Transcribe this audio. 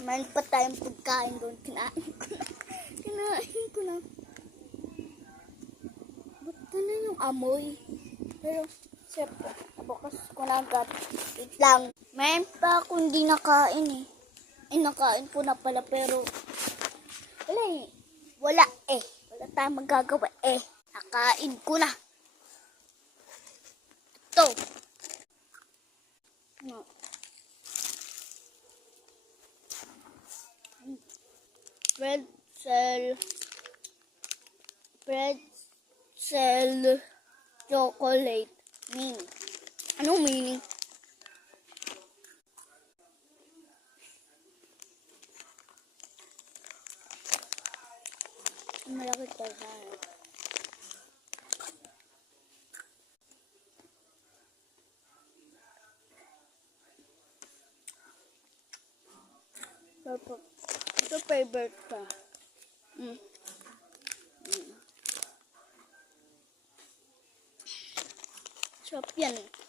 Meron pa tayong pagkain doon. Kinain ko na. Ba't na yung amoy? Pero, siyempre, nabukas ko na agad. Wait lang. Meron pa akong di nakain eh. Nakain ko na pala pero wala eh. Wala tayong magagawa eh. Nakain ko na. Ito. No. Pretzel chocolate mini. Anong mini? Malaki talaga. Ito favorite ka. Sarap yan eh.